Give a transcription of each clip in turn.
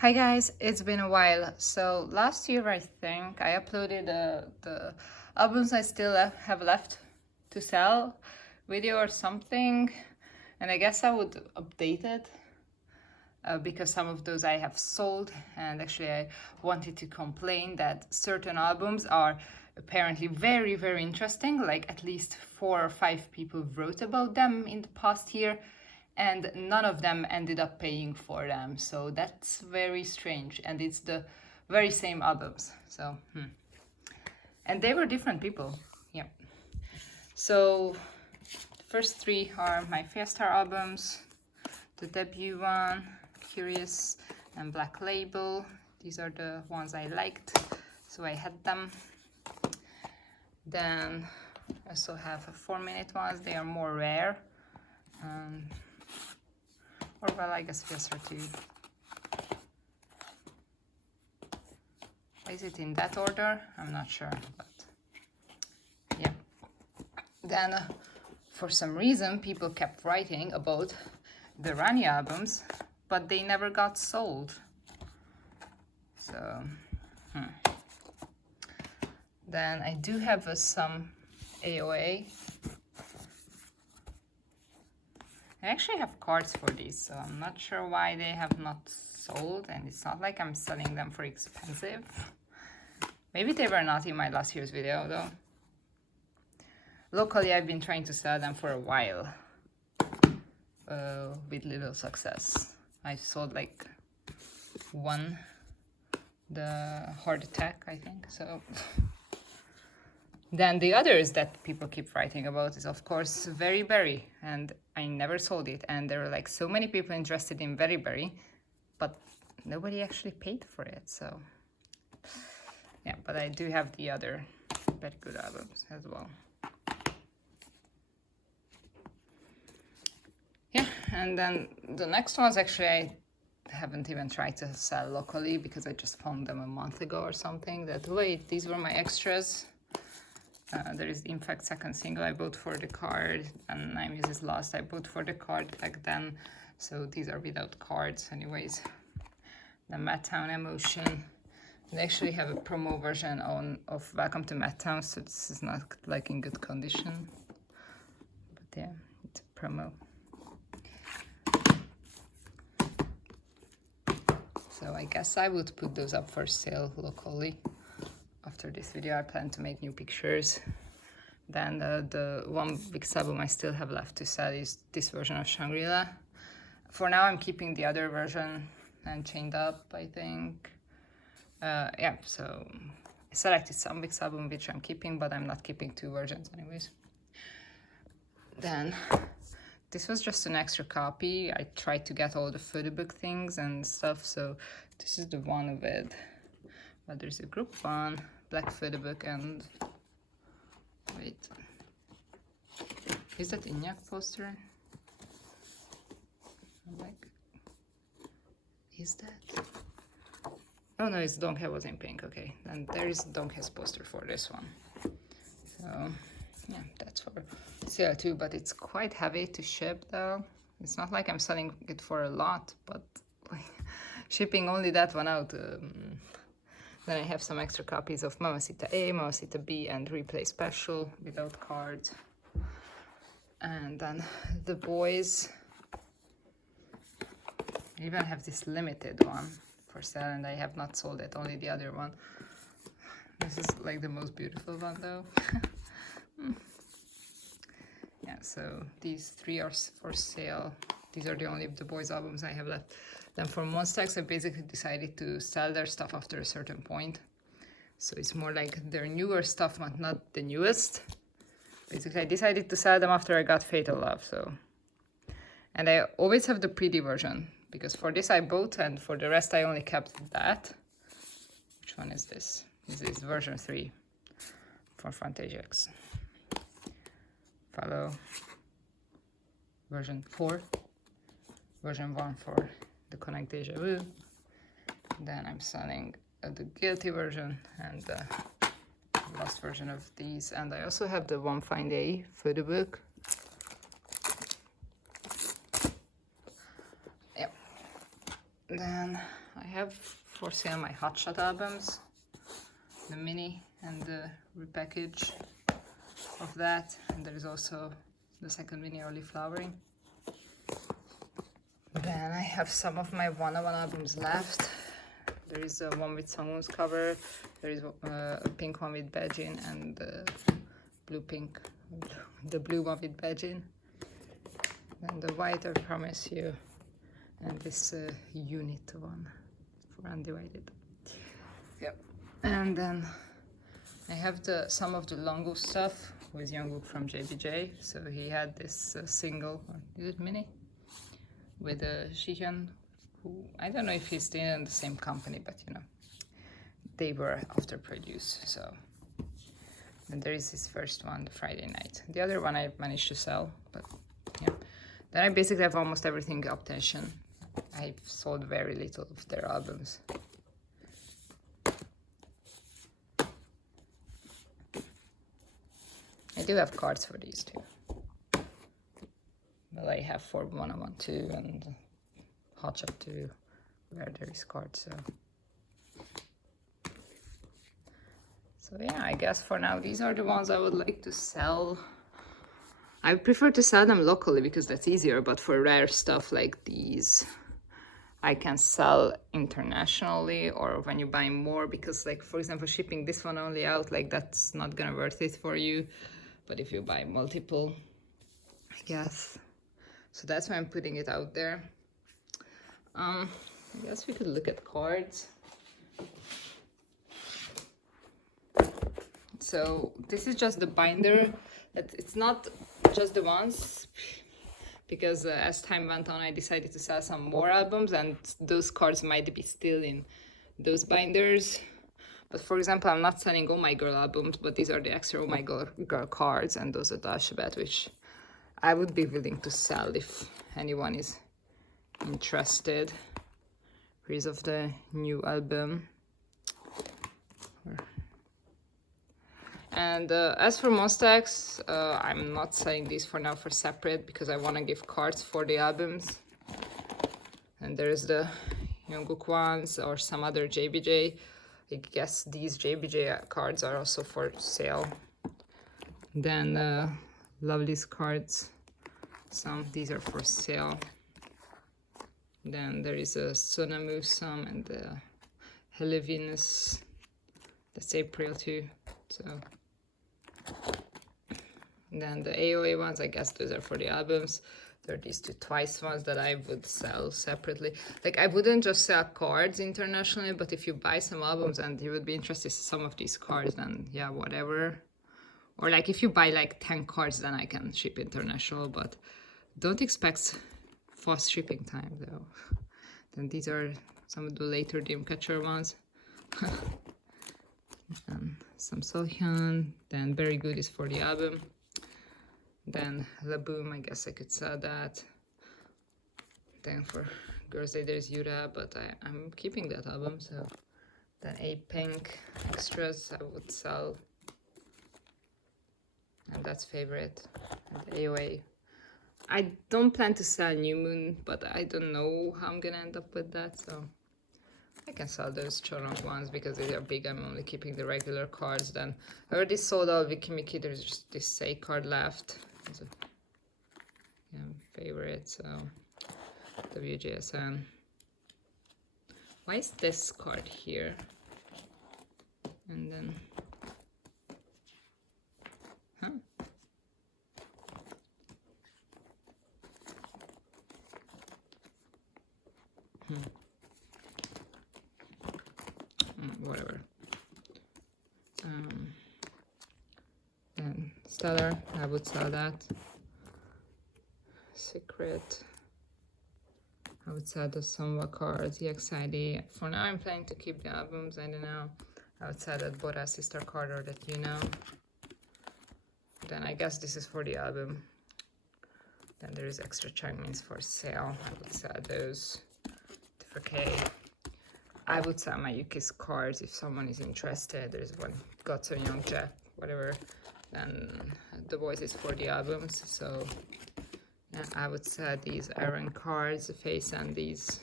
Hi guys, it's been a while. So last year I think I uploaded the albums I still have left to sell video or something, and I guess I would update it because some of those I have sold, and actually I wanted to complain that certain albums are apparently very interesting, like at least 4 or 5 people wrote about them in the past year, and none of them ended up paying for them. So that's very strange, and it's the very same albums. So and they were different people. Yeah. So the first three are my Fiesta albums, the debut one, Curious, and Black Label. These are the ones I liked, so I had them. Then I also have 4-minute ones. They are more rare. Or well, I guess Fiesta too. Is it in that order? I'm not sure, but yeah. Then for some reason people kept writing about the Rani albums, but they never got sold. So then I do have some AOA. I actually have cards for these, so I'm not sure why they have not sold, and it's not like I'm selling them for expensive. Maybe they were not in my last year's video though. Locally I've been trying to sell them for a while with little success. I sold like one, the Heart Attack, I think, so. Then the others that people keep writing about is of course Very Berry, and I never sold it, and there were like so many people interested in Very Berry, but nobody actually paid for it. So yeah, but I do have the other very good albums as well. Yeah, and then the next ones actually I haven't even tried to sell locally because I just found them a month ago or something. That wait, these were my extras. There is in fact second single I bought for the card, and I Music is Lost I bought for the card back then, so these are without cards anyways. The Madtown Emotion, they actually have a promo version of Welcome to Madtown, so this is not like in good condition, but yeah, it's a promo. So I guess I would put those up for sale locally. After this video I plan to make new pictures. Then the one big album I still have left to sell is this version of Shangri-La. For now I'm keeping the other version and Chained Up, I think. Yeah, so I selected some big album which I'm keeping, but I'm not keeping two versions anyways. Then this was just an extra copy. I tried to get all the photo book things and stuff, so this is the one with, well, there's a group one, black photo book, and wait, is that Inyak poster? I'm like, is that? Oh no, it's Donghae was in pink. Okay, then there is Donghae's poster for this one. So yeah, that's for sale too, but it's quite heavy to ship though. It's not like I'm selling it for a lot, but like shipping only that one out. Then I have some extra copies of Mamacita A, Mamacita B, and Replay Special without cards. And then the boys even have this limited one for sale, and I have not sold it, only the other one. This is like the most beautiful one though. Yeah, so these three are for sale. These are the only The Boys albums I have left. Then for Monstax, I basically decided to sell their stuff after a certain point. So it's more like their newer stuff, but not the newest. Basically, I decided to sell them after I got Fatal Love. So, and I always have the pretty version, because for this I bought, and for the rest I only kept that. Which one is this? This is version 3 for Fantasia. Follow version 4, version 1 for the Connect Deja Vu. Then I'm selling the Guilty version and the last version of these, and I also have the One Fine Day photo book. Yep. Then I have for sale my Hotshot albums, the mini and the repackage of that, and there is also the second mini Early Flowering. Then I have some of my 101 albums left. There is a one with Sungwoon's cover, there is a pink one with Baejin, and the blue one with Baejin. And the white I promise you, and this unit one for Undivided. Yep. And then I have some of the Longguo stuff with Jungkook from JBJ. So he had this single, or is it mini? With Jihyun, who I don't know if he's still in the same company, but you know, they were after produced. So then there is his first one, the Friday Night. The other one I managed to sell, but yeah. Then I basically have almost everything up tension. I've sold very little of their albums. I do have cards for these too. But I have for 101 too and Hotshot too, where there is cards. So yeah, I guess for now these are the ones I would like to sell. I prefer to sell them locally because that's easier, but for rare stuff like these, I can sell internationally or when you buy more, because like for example shipping this one only out, like that's not gonna worth it for you. But if you buy multiple, I guess. So that's why I'm putting it out there. I guess we could look at cards. So this is just the binder. It's not just the ones, because as time went on I decided to sell some more albums and those cards might be still in those binders. But for example, I'm not selling Oh My Girl albums, but these are the extra Oh My Girl cards, and those are the Alphabet, which I would be willing to sell if anyone is interested. Here's of the new album. And as for Monstax, I'm not selling these for now for separate because I want to give cards for the albums. And there's the Jungkook ones or some other JBJ. I guess these JBJ cards are also for sale. Then Lovely's cards, these are for sale. Then there is a Sonamu some and the Hele Venus, that's April too. So then the AOA ones, I guess those are for the albums. There are these two Twice ones that I would sell separately. Like I wouldn't just sell cards internationally, but if you buy some albums and you would be interested in some of these cards, then yeah, whatever. Or like if you buy like 10 cards, then I can ship international, but don't expect fast shipping time though. Then these are some of the later Dreamcatcher ones. And some Sohyun, then Very Good is for the album. Then La Boom, I guess I could sell that. Then for Girls' Day there's Yura, but I'm keeping that album. So then A Pink extras I would sell, and that's Favorite. And AOA, I don't plan to sell New Moon, but I don't know how I'm gonna end up with that, so I can sell those Chorong ones because they are big. I'm only keeping the regular cards. Then I already sold all Wiki Mickey. There's just this Say card left. It's a favorite. So WJSN. Why is this card here? And then, huh? Whatever. And Stellar, I would sell that. Secret, I would sell the Sonwa cards, EXID. For now, I'm planning to keep the albums. I don't know. I would sell that Bora sister card or that you know. Then I guess this is for the album. Then there is extra Changmins for sale. I would sell those. For K. I would sell my Yuki's cards if someone is interested. There's one Got So Young Jeff, whatever. Then The Voice is for the albums. So yeah, I would sell these Aaron cards, Face, and these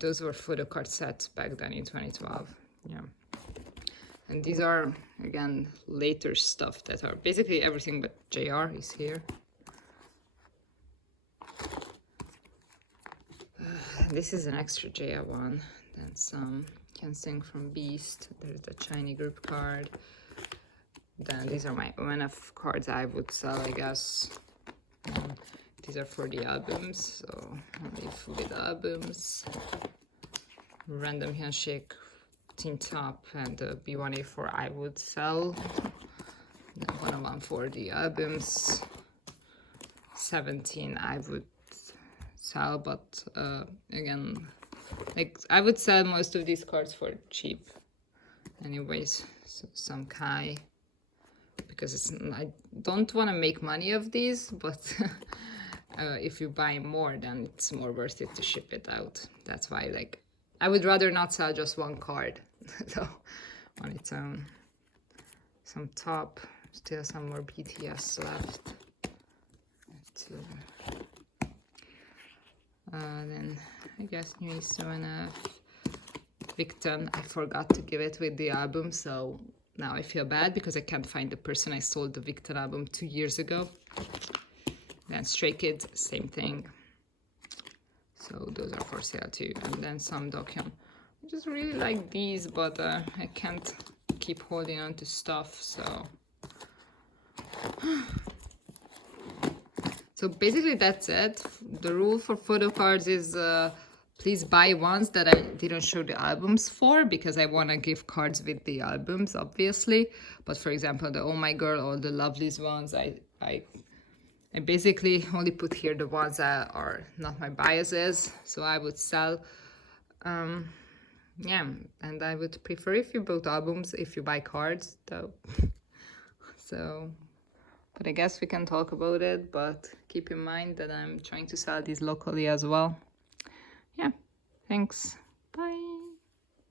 Those were photo card sets back then in 2012. Yeah. And these are, again, later stuff that are basically everything but JR is here. This is an extra JR one. Then some Can Sing from Beast. There's the Shiny group card. Then these are my ONF cards I would sell, I guess. These are for the albums, so I'll leave with albums. Random Handshake, Teen Top, and the B1A4 I would sell. Then 101 for the albums. 17 I would sell, but again, like I would sell most of these cards for cheap. Anyways, so some Kai, because I don't want to make money of these, but if you buy more, then it's more worth it to ship it out. That's why, like, I would rather not sell just one card, so on its own. Some Top, still some more BTS left. Then I guess New East ONF, Victon. I forgot to give it with the album, so now I feel bad because I can't find the person I sold the Victon album 2 years ago. Then Stray Kids, same thing. So those are for sale too. And then some Dokyeon. I just really like these, but I can't keep holding on to stuff, so. So basically that's it. The rule for photo cards is please buy ones that I didn't show the albums for, because I want to give cards with the albums, obviously. But for example, the Oh My Girl or the Lovelies ones, I basically only put here the ones that are not my biases, so I would sell. Yeah, and I would prefer if you bought albums, if you buy cards, though. So, but I guess we can talk about it, but keep in mind that I'm trying to sell these locally as well. Yeah, thanks. Bye.